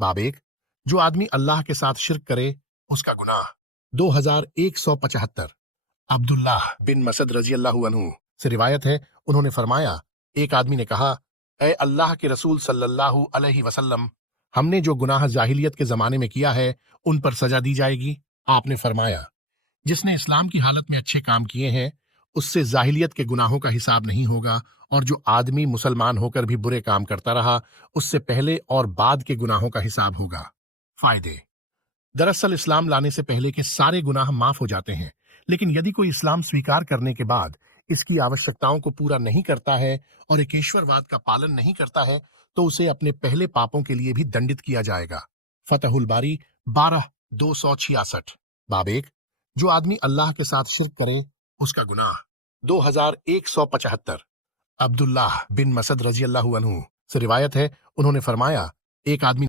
बाब एक, जो आदमी अल्लाह के साथ शिर्क करे उसका गुनाह। 2175। अब्दुल्लाह बिन मसद रजी अल्लाह अन्हु से रिवायत है, उन्होंने फरमाया, एक आदमी ने कहा, ए अल्लाह के रसूल सल्लल्लाहु अलैहि वसल्लम, हमने जो गुनाह जाहिलियत के जमाने में किया है उन पर सजा दी जाएगी? आपने फरमाया, जिसने इस्लाम की हालत में अच्छे काम किए हैं उससे जाहिलियत के गुनाहों का हिसाब नहीं होगा, और जो आदमी मुसलमान होकर भी बुरे काम करता रहा उससे पहले और बाद के गुनाहों का हिसाब होगा। फायदे। दरअसल इस्लाम लाने से पहले के सारे गुनाह माफ हो जाते हैं, लेकिन यदि कोई इस्लाम स्वीकार करने के बाद इसकी आवश्यकताओं को पूरा नहीं करता है और एकेश्वरवाद का पालन नहीं करता है तो उसे अपने पहले पापों के लिए भी दंडित किया जाएगा। फतहुल बारी 12/266। बाब एक, जो आदमी अल्लाह के साथ शिर्क करे उसका गुनाह। 2175। अब्दुल्लाह बिन मसद रजी अल्लाह अन्हु से रिवायत है, उन्होंने फरमाया, एक आदमी